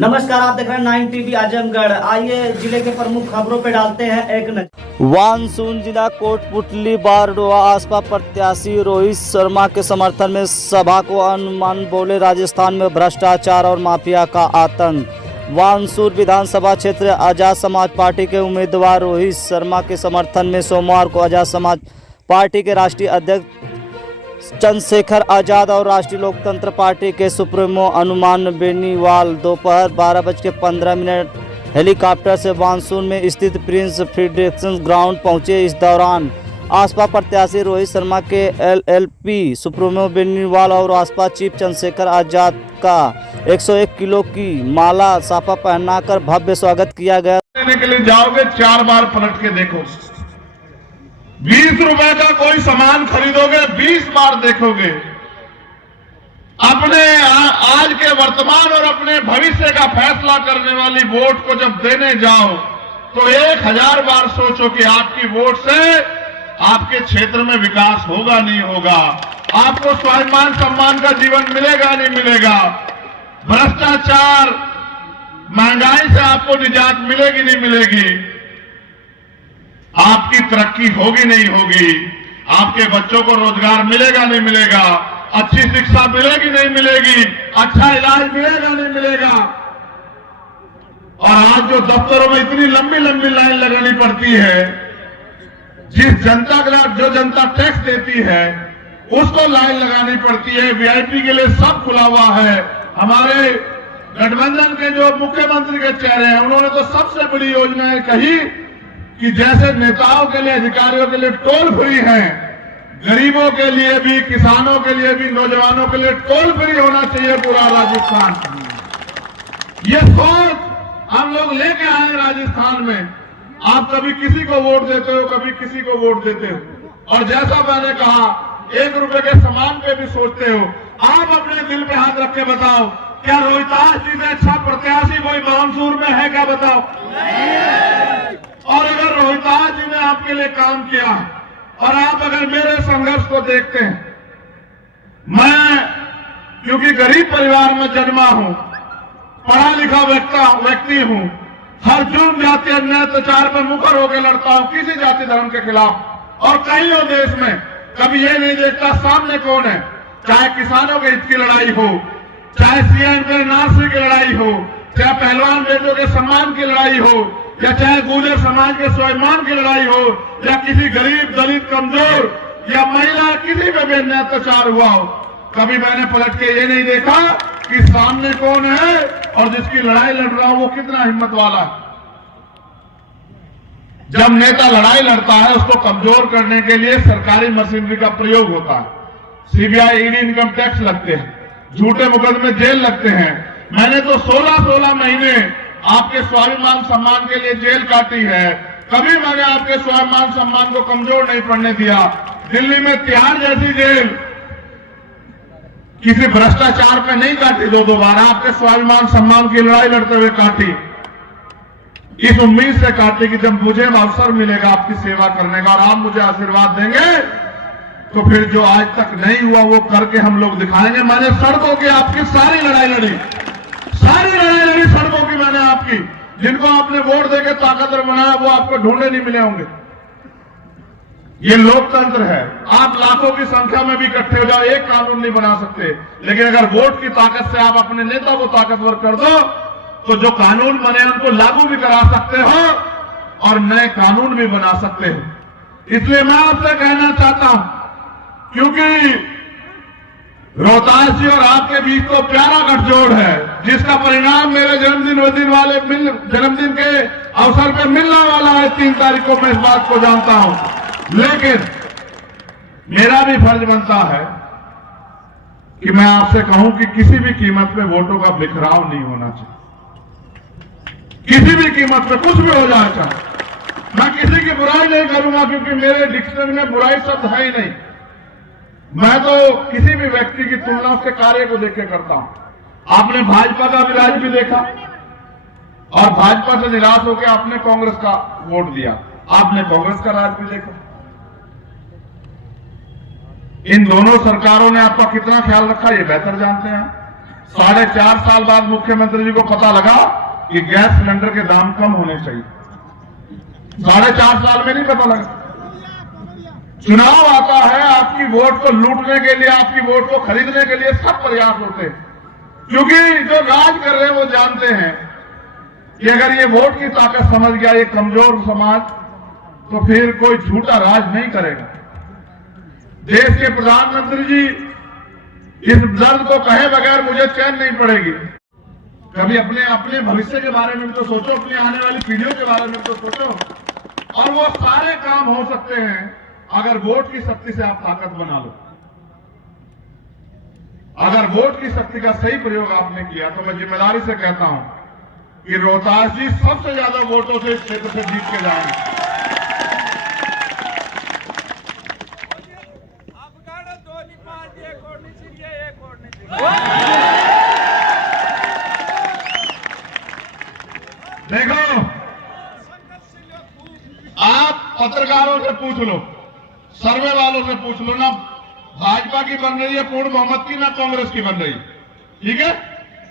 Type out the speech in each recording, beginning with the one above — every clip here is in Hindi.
नमस्कार, आप देख रहे हैं 9 टीवी आजमगढ़। आइए जिले के प्रमुख खबरों पे डालते हैं एक नजर। मानसून जिला कोटपुतली वार्ड व आसपा प्रत्याशी रोहित शर्मा के समर्थन में सभा को अनुमान बोले। राजस्थान में भ्रष्टाचार और माफिया का आतंक। वानसूर विधानसभा क्षेत्र आजाद समाज पार्टी के उम्मीदवार रोहित शर्मा के समर्थन में सोमवार को आजाद समाज पार्टी के राष्ट्रीय अध्यक्ष चंद्रशेखर आजाद और राष्ट्रीय लोकतंत्र पार्टी के सुप्रीमो हनुमान बेनीवाल दोपहर 12:15 हेलीकॉप्टर से मानसून में स्थित प्रिंस फेडरेशन ग्राउंड पहुंचे। इस दौरान आसपा प्रत्याशी रोहित शर्मा के एलएलपी सुप्रीमो बेनीवाल और आसपा चीफ चंद्रशेखर आजाद का 101 किलो की माला साफा पहनाकर भव्य स्वागत किया गया। के लिए जाओगे 4 बार पलट के देखो। 20 रुपए का कोई सामान खरीदोगे 20 बार देखोगे। अपने आज के वर्तमान और अपने भविष्य का फैसला करने वाली वोट को जब देने जाओ तो 1000 बार सोचो कि आपकी वोट से आपके क्षेत्र में विकास होगा नहीं होगा, आपको स्वाभिमान सम्मान का जीवन मिलेगा नहीं मिलेगा, भ्रष्टाचार महंगाई से आपको निजात मिलेगी नहीं मिलेगी, आपकी तरक्की होगी नहीं होगी, आपके बच्चों को रोजगार मिलेगा नहीं मिलेगा, अच्छी शिक्षा मिलेगी नहीं मिलेगी, अच्छा इलाज मिलेगा नहीं मिलेगा। और आज जो दफ्तरों में इतनी लंबी लंबी लाइन लगानी पड़ती है, जिस जनता के जो जनता टैक्स देती है उसको लाइन लगानी पड़ती है। वीआईपी के लिए सब खुला हुआ है। हमारे गठबंधन के जो मुख्यमंत्री के चेहरे हैं उन्होंने तो सबसे बड़ी योजनाएं कही कि जैसे नेताओं के लिए, अधिकारियों के लिए टोल फ्री है, गरीबों के लिए भी, किसानों के लिए भी, नौजवानों के लिए टोल फ्री होना चाहिए पूरा राजस्थान। ये सोच हम लोग लेके आए राजस्थान में। आप कभी किसी को वोट देते हो, कभी किसी को वोट देते हो, और जैसा मैंने कहा 1 रुपए के सामान पे भी सोचते हो। आप अपने दिल पे हाथ रख के बताओ, क्या रोहितास जी से अच्छा प्रत्याशी कोई मानसूर में है क्या? बताओ। और अगर रोहितास जी ने आपके लिए काम किया और आप अगर मेरे संघर्ष को देखते हैं, मैं क्योंकि गरीब परिवार में जन्मा हूं, पढ़ा लिखा व्यक्ति हूं, हर जुर्म जाति अन्याय अत्याचार पर मुखर होकर लड़ता हूं किसी जाति धर्म के खिलाफ। और कई और देश में कभी ये नहीं देखता सामने कौन है, चाहे किसानों के हित की लड़ाई हो, चाहे सीएम के नासी की लड़ाई हो, चाहे पहलवान बेटों के सम्मान की लड़ाई हो, या चाहे गुर्जर समाज के स्वाभिमान की लड़ाई हो, या किसी गरीब दलित कमजोर या महिला किसी पे भी अन्याय अत्याचार हुआ हो, कभी मैंने पलट के ये नहीं देखा कि सामने कौन है और जिसकी लड़ाई लड़ रहा हो वो कितना हिम्मत वाला है। जब नेता लड़ाई लड़ता है उसको कमजोर करने के लिए सरकारी मशीनरी का प्रयोग होता है। सीबीआई, ईडी, इनकम टैक्स लगते हैं, झूठे मुकदमे जेल लगते हैं। मैंने तो 16 महीने आपके स्वाभिमान सम्मान के लिए जेल काटी है। कभी मैंने आपके स्वाभिमान सम्मान को कमजोर नहीं पड़ने दिया। दिल्ली में तिहाड़ जैसी जेल किसी भ्रष्टाचार पे नहीं काटी, 2 बार आपके स्वाभिमान सम्मान की लड़ाई लड़ते हुए काटी। इस उम्मीद से काटी कि जब मुझे अवसर मिलेगा आपकी सेवा करने का और आप मुझे आशीर्वाद देंगे तो फिर जो आज तक नहीं हुआ वो करके हम लोग दिखाएंगे। मैंने सड़कों की आपकी सारी लड़ाई लड़ी सड़कों की मैंने आपकी। जिनको आपने वोट देके ताकतवर बनाया वो आपको ढूंढे नहीं मिले होंगे। ये लोकतंत्र है। आप लाखों की संख्या में भी इकट्ठे हो जाओ, एक कानून नहीं बना सकते, लेकिन अगर वोट की ताकत से आप अपने नेता को ताकतवर कर दो तो जो कानून बने उनको लागू भी करा सकते हो और नए कानून भी बना सकते हो। इसलिए मैं आपसे कहना चाहता हूं, क्योंकि रोहतास जी और आपके बीच तो प्यारा गठजोड़ है, जिसका परिणाम मेरे जन्मदिन के अवसर पर मिलने वाला है 3 तारीख को। मैं इस बात को जानता हूं, लेकिन मेरा भी फर्ज बनता है कि मैं आपसे कहूं कि किसी भी कीमत पे वोटों का बिखराव नहीं होना चाहिए। किसी भी कीमत पे कुछ भी हो जाए चाहे। मैं किसी की बुराई नहीं करूंगा, क्योंकि मेरे डिक्शनरी में बुराई शब्द है ही नहीं। मैं तो किसी भी व्यक्ति की तुलना उसके कार्य को देख के करता हूं। आपने भाजपा का भी राज भी देखा और भाजपा से निराश होकर आपने कांग्रेस का वोट दिया। आपने कांग्रेस का राज भी देखा। इन दोनों सरकारों ने आपका कितना ख्याल रखा ये बेहतर जानते हैं। 4.5 साल बाद मुख्यमंत्री जी को पता लगा कि गैस सिलेंडर के दाम कम होने चाहिए। 4.5 साल में नहीं पता लगा। चुनाव आता है, आपकी वोट को लूटने के लिए, आपकी वोट को खरीदने के लिए सब प्रयास होते हैं, क्योंकि जो राज कर रहे हैं वो जानते हैं कि अगर ये वोट की ताकत समझ गया ये कमजोर समाज, तो फिर कोई झूठा राज नहीं करेगा। देश के प्रधानमंत्री जी इस दर्द को कहे बगैर मुझे चैन नहीं पड़ेगी। कभी अपने भविष्य के बारे में तो सोचो, अपनी आने वाली पीढ़ियों के बारे में तो सोचो। और वो सारे काम हो सकते हैं अगर वोट की शक्ति से आप ताकत बना लो। अगर वोट की शक्ति का सही प्रयोग आपने किया तो मैं जिम्मेदारी से कहता हूं कि रोहतास जी सबसे ज्यादा वोटों से इस क्षेत्र से जीत के जाएंगे। देखो, आप पत्रकारों से पूछ लो, सर्वे वालों से पूछ लो, ना भाजपा की बन रही है पूर्ण बहुमत की, ना कांग्रेस की बन रही। ठीक है,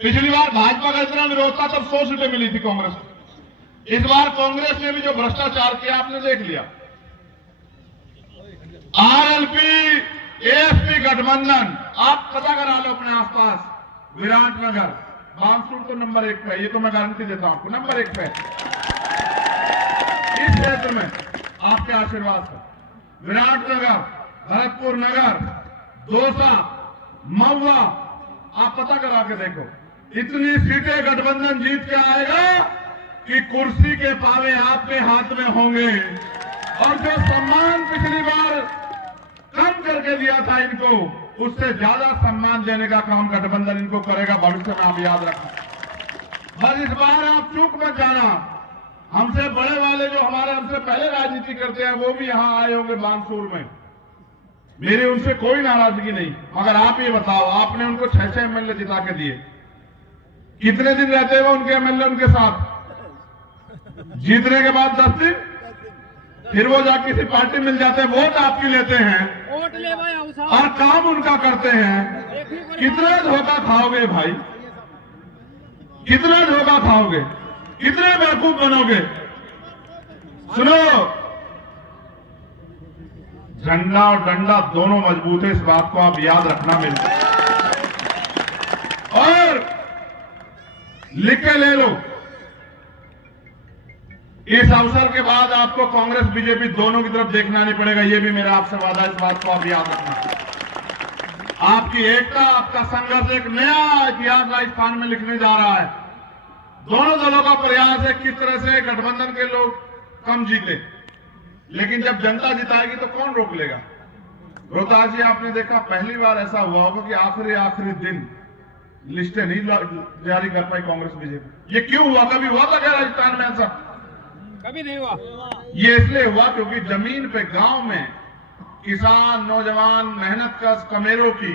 पिछली बार भाजपा का इतना विरोध था तब 100 सीटें मिली थी कांग्रेस को। इस बार कांग्रेस ने भी जो भ्रष्टाचार किया आपने देख लिया। आरएलपी एएसपी गठबंधन, आप पता करा लो अपने आसपास। विराटनगर बांसुर तो नंबर 1 पे है, ये तो मैं गारंटी देता हूं आपको, नंबर 1 पे है इस क्षेत्र में आपके आशीर्वाद से। विराटनगर, भरतपुर नगर, दौसा, महुआ, आप पता करा के देखो। इतनी सीटें गठबंधन जीत के आएगा कि कुर्सी के पावे आपके हाथ में होंगे। और जो सम्मान पिछली बार कम करके दिया था इनको, उससे ज्यादा सम्मान देने का काम गठबंधन इनको करेगा। भविष्य में आप याद रखना। बस इस बार आप चूक मत जाना। हमसे बड़े वाले जो हमसे पहले राजनीति करते हैं वो भी यहां आए होंगे बांसुर में, मेरी उनसे कोई नाराजगी नहीं। मगर आप ये बताओ, आपने उनको 6 एमएलए जिता के दिए, कितने दिन रहते हैं वो उनके एमएलए उनके साथ? जीतने के बाद 10 दिन, फिर वो जाके किसी पार्टी मिल जाते हैं, वोट आपकी लेते हैं और काम उनका करते हैं। कितना धोखा खाओगे भाई, कितना धोखा खाओगे, कितने बेवकूफ बनोगे? सुनो, झंडा और डंडा दोनों मजबूत है, इस बात को आप याद रखना मिलता है। और लिख के ले लो, इस अवसर के बाद आपको कांग्रेस बीजेपी दोनों की तरफ देखना नहीं पड़ेगा। ये भी मेरा आपसे वादा, इस बात को आप याद रखना। आपकी एकता, आपका संघर्ष एक नया इतिहास राजस्थान में लिखने जा रहा है। दोनों दलों का प्रयास है किस तरह से गठबंधन के लोग कम जीते, लेकिन जब जनता जिताएगी तो कौन रोक लेगा? रोहतास जी, आपने देखा पहली बार ऐसा हुआ होगा कि आखिरी दिन लिस्टें नहीं जारी कर पाई कांग्रेस बीजेपी। ये क्यों हुआ? कभी हुआ था क्या राजस्थान में ऐसा? कभी नहीं हुआ। ये इसलिए हुआ क्योंकि जमीन पे गांव में किसान, नौजवान, मेहनत कमेरों की,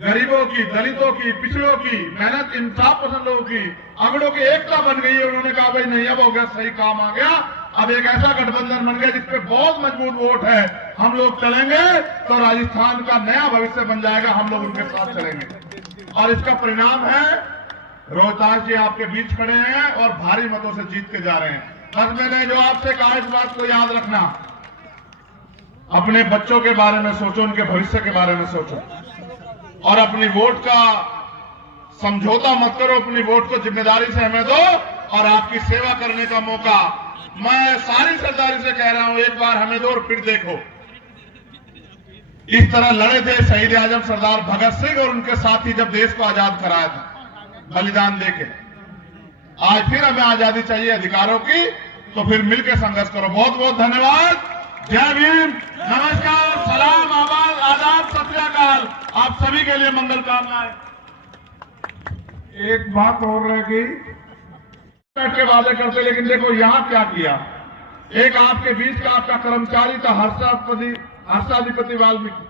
गरीबों की, दलितों की, पिछड़ों की, मेहनत इंसाफ पसंद लोगों की, अगड़ों की एकता बन गई है। उन्होंने कहा भाई नहीं, अब हो गया, सही काम आ गया, अब एक ऐसा गठबंधन बन गया जिसपे बहुत मजबूत वोट है, हम लोग चलेंगे तो राजस्थान का नया भविष्य बन जाएगा, हम लोग उनके साथ चलेंगे। और इसका परिणाम है रोहतास जी आपके बीच खड़े हैं और भारी मतों से जीत के जा रहे हैं। बस मैंने जो आपसे कहा इस बात को याद रखना, अपने बच्चों के बारे में सोचो, उनके भविष्य के बारे में सोचो और अपनी वोट का समझौता मत करो। अपनी वोट को जिम्मेदारी से हमें दो और आपकी सेवा करने का मौका मैं सारी सरदारी से कह रहा हूं, एक बार हमें दो और फिर देखो। इस तरह लड़े थे शहीद आजम सरदार भगत सिंह और उनके साथी जब देश को आजाद कराया था, बलिदान देके। आज फिर हमें आजादी चाहिए अधिकारों की, तो फिर मिलकर संघर्ष करो। बहुत बहुत धन्यवाद। जय भीम, नमस्कार, सलाम, आदाब, सत श्री अकाल। आप सभी के लिए मंगल कामनाएं। एक बात और रह गई, बैठ के वादे करते, लेकिन देखो यहां क्या किया। एक आपके बीच का आपका कर्मचारी था हर्षाधिपति वाल्मीकि,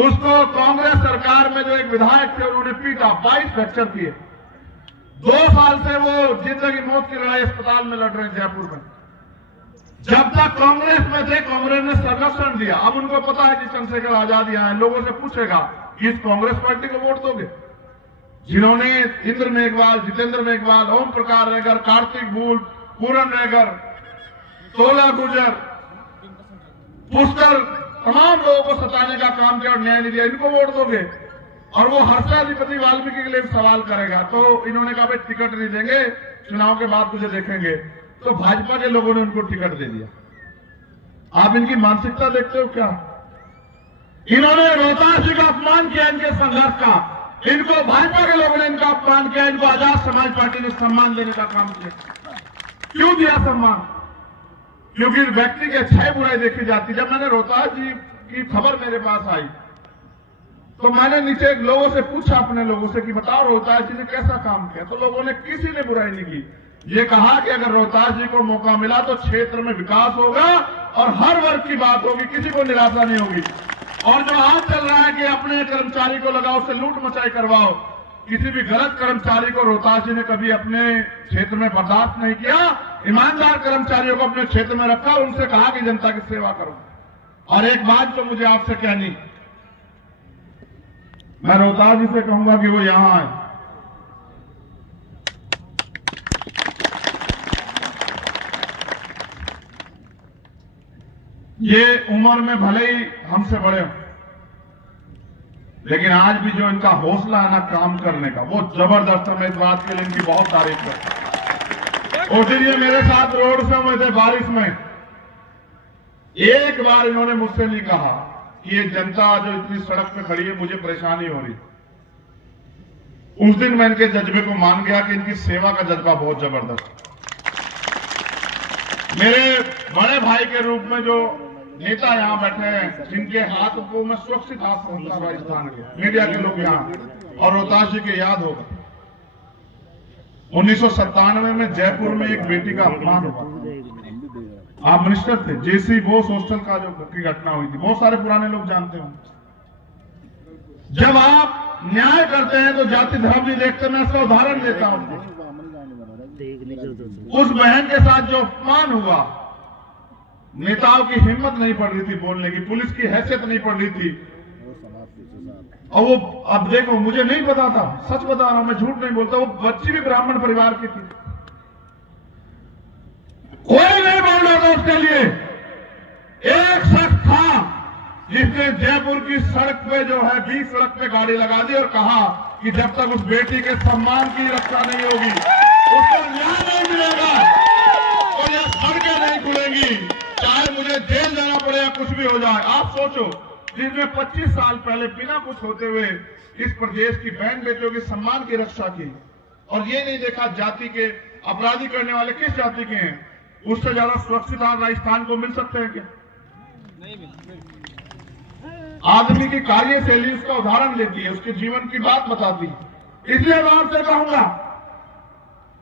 उसको कांग्रेस सरकार में जो एक विधायक थे उन्होंने पीटा, 22 फ्रैक्चर किए। 2 साल से वो जिंदगी मौत की लड़ाई अस्पताल में लड़ रहे हैं जयपुर में। जब तक कांग्रेस में थे कांग्रेस ने संरक्षण दिया। अब उनको पता है कि चंद्रशेखर आजाद यहाँ है, लोगों से पूछेगा कि इस कांग्रेस पार्टी को वोट दोगे? जिन्होंने इंद्र मेघवाल, जितेंद्र मेघवाल, ओम प्रकाश रेगर, कार्तिक भूल, पूरन रेगर, तोला गुजर, पुष्कर, तमाम लोगों को सताने का काम किया और न्याय नहीं दिया, इनको वोट दोगे? और वो हर्षाधिपति वाल्मीकि के लिए सवाल करेगा, तो इन्होंने कहा भाई टिकट नहीं देंगे, चुनाव के बाद तुझे देखेंगे, तो भाजपा के लोगों ने उनको टिकट दे दिया। आप इनकी मानसिकता देखते हो क्या? इन्होंने रोहतास जी का अपमान किया, इनके संघर्ष का, इनको भाजपा के लोगों ने इनका अपमान किया, इनको आजाद समाज पार्टी ने सम्मान देने का काम किया। क्यों दिया सम्मान? क्योंकि व्यक्ति की अच्छाई बुराई देखी जाती। जब मैंने रोहतास जी की खबर मेरे पास आई तो मैंने नीचे लोगों से पूछा, अपने लोगों से, कि बताओ रोहतास जी ने कैसा काम किया, तो लोगों ने किसी ने बुराई नहीं की। ये कहा कि अगर रोहतास जी को मौका मिला तो क्षेत्र में विकास होगा और हर वर्ग की बात होगी, किसी को निराशा नहीं होगी। और जो आज चल रहा है कि अपने कर्मचारी को लगाओ, उससे लूट मचाई करवाओ, किसी भी गलत कर्मचारी को रोहतास जी ने कभी अपने क्षेत्र में बर्दाश्त नहीं किया। ईमानदार कर्मचारियों को अपने क्षेत्र में रखा, उनसे कहा कि जनता की सेवा करो। और एक बात तो मुझे आपसे कहनी, मैं रोहतास जी से कहूंगा कि वो यहां आए। ये उम्र में भले ही हमसे बड़े हो, लेकिन आज भी जो इनका हौसला है ना काम करने का, वो जबरदस्त है। मैं इस बात के लिए इनकी बहुत तारीफ करता हूं। उस दिन ये मेरे साथ रोड से हुए थे बारिश में, एक बार इन्होंने मुझसे नहीं कहा कि ये जनता जो इतनी सड़क पे खड़ी है मुझे परेशानी हो रही। उस दिन मैं इनके जज्बे को मान गया कि इनकी सेवा का जज्बा बहुत जबरदस्त। मेरे बड़े भाई के रूप में जो नेता यहां बैठे हैं, जिनके हाथ को मैं सुरक्षित हाथ समझता हूं, राजस्थान के मीडिया के लोग यहां, और रोहतास जी के याद होगा 1997 में जयपुर में एक बेटी का अपमान हुआ। आप मिनिस्टर थे, जेसी बोस हॉस्टल का जो घटना हुई थी, बहुत सारे पुराने लोग जानते होंगे। जब आप न्याय करते हैं तो जाति धर्म नहीं देखते। मैं इसका उदाहरण देता हूं। उस बहन के साथ जो अपमान हुआ, नेताओं की हिम्मत नहीं पड़ रही थी बोलने की, पुलिस की हैसियत नहीं पड़ रही थी। और वो, अब देखो, मुझे नहीं पता था, सच बता रहा हूं, मैं झूठ नहीं बोलता, वो बच्ची भी ब्राह्मण परिवार की थी। कोई नहीं बोल रहा था उसके लिए। एक शख्स था जिसने जयपुर की सड़क पे जो है, 20 सड़क पे गाड़ी लगा दी और कहा कि जब तक उस बेटी के सम्मान की रक्षा नहीं होगी, उसको न्याय नहीं मिलेगा, तो ये सड़कें नहीं खुलेंगी, चाहे मुझे जेल जाना पड़े या कुछ भी हो जाए। आप सोचो, जिसने 25 साल पहले बिना कुछ होते हुए इस प्रदेश की बहन बेटियों के सम्मान की रक्षा की, और ये नहीं देखा जाति के अपराधी करने वाले किस जाति के हैं, उससे ज्यादा सुरक्षित आज राजस्थान को मिल सकते हैं क्या? नहीं मिल। आदमी की कार्यशैली उसका उदाहरण देती है, उसके जीवन की बात बताती है। इसलिए मैं आपसे कहूंगा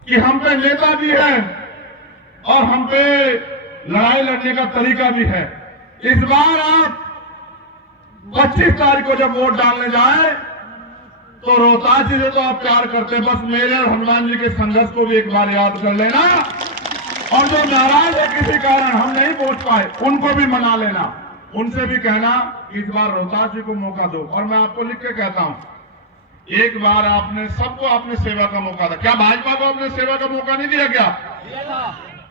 कि हम पे नेता भी है और हम पे लड़ाई लड़ने का तरीका भी है। इस बार आप 25 तारीख को जब वोट डालने जाए तो रोहतास जी से तो आप प्यार करते हैं, बस मेरे और हनुमान जी के संघर्ष को भी एक बार याद कर लेना, और जो नाराज है किसी कारण हम नहीं पहुंच पाए, उनको भी मना लेना, उनसे भी कहना इस बार रोहतास जी को मौका दो। और मैं आपको लिख के कहता हूं, एक बार आपने सबको आपने सेवा का मौका दिया। क्या भाजपा को आपने सेवा का मौका नहीं दिया? क्या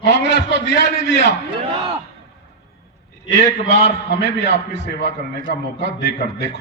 कांग्रेस को दिया नहीं दिया? एक बार हमें भी आपकी सेवा करने का मौका देकर देखो।